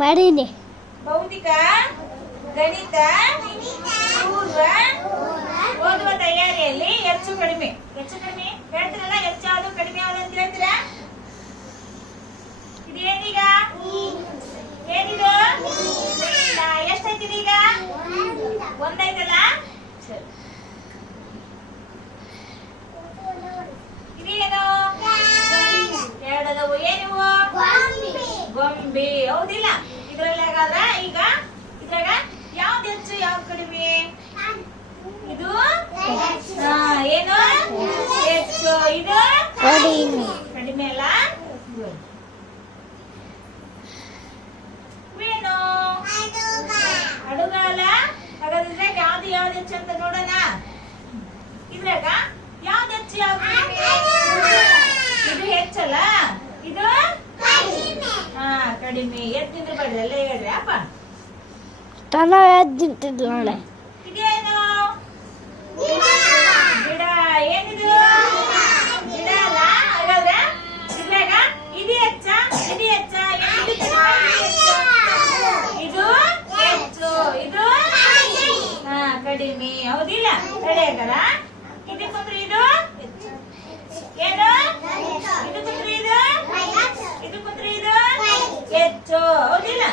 ಮಾಡೀನಿ. ಭೌತಿಕ, ಗಣಿತ, ಪೂರ್ವ ಓದುವ ತಯಾರಿಯಲ್ಲಿ ಹೆಚ್ಚು ಕಡಿಮೆ ಹೇಳ್ತೀರಲ್ಲ. ಹೆಚ್ಚು ಯಾವುದು ಕಡಿಮೆ ಯಾವುದು ಅಂತ ಹೇಳ್ತೀರಾ? ಇದೇನೀಗ? ಏನಿದು? ಎಷ್ಟಾಯ್ತಿದೆ ಈಗ? ಒಂದಾಯ್ತಲ್ಲ. ಸರಿ, ಇದೇನು? ಎರಡದವು. ಏನಿವು? ಗೊಂಬೆ. ಹೌದಿಲ್ಲ? ಇದ್ರಲ್ಲಿ ಹಾಗಾದ್ರ ಈಗ ಇದ್ರಾಗ ಯಾವ್ದು ಹೆಚ್ಚು ಯಾವ್ದು ಕಡಿಮೆ? ಇದು ಏನು? ಹೆಚ್ಚು. ಇದು ಕಡಿಮೆ ಅಲ್ಲ. ಏನು? ಅಡುಗಾಲ. ಹಾಗಾದ್ರೆ ಯಾವ್ದು ಯಾವ್ದು ಹೆಚ್ಚು ಅಂತ ನೋಡೋಣ. ಇದ್ರಾಗ ಯಾವ್ದು ಹೆಚ್ಚು ಯಾವ್ದು ಕಡಿಮೆ? ಇದು ಹೆಚ್ಚಲ್ಲ, ಇದು ಕಡಿಮೆ. ಎದ್ದು ನಿಂದ್ರೆ ಬೇಡ, ಎಲ್ಲ ಹೇಳ್ರಿ ಅಪ್ಪ. ನೋಡೆ ಇದೇನು? ಗಿಡ. ಏನಿದು? ಗಿಡ ಅಲ್ಲ. ಹಾಗಾದ್ರೆ ಇದ್ರಾಗ ಇದು ಹೆಚ್ಚ, ಇದು ಹೆಚ್ಚ, ಇದು ಹೆಚ್ಚು, ಇದು ಕಡಿಮೆ. ಹೌದಿಲ್ಲ? ತಡೆಯಕರ ಇದು ಕುಂದ್ರೆ ಇದು ಏನು? ಇದು ಕುಂದ್ರೆ ಇದು ಕುಂದ್ರೆ ಇದು ಹೆಚ್ಚು. ಹೌದಿಲ್ಲ?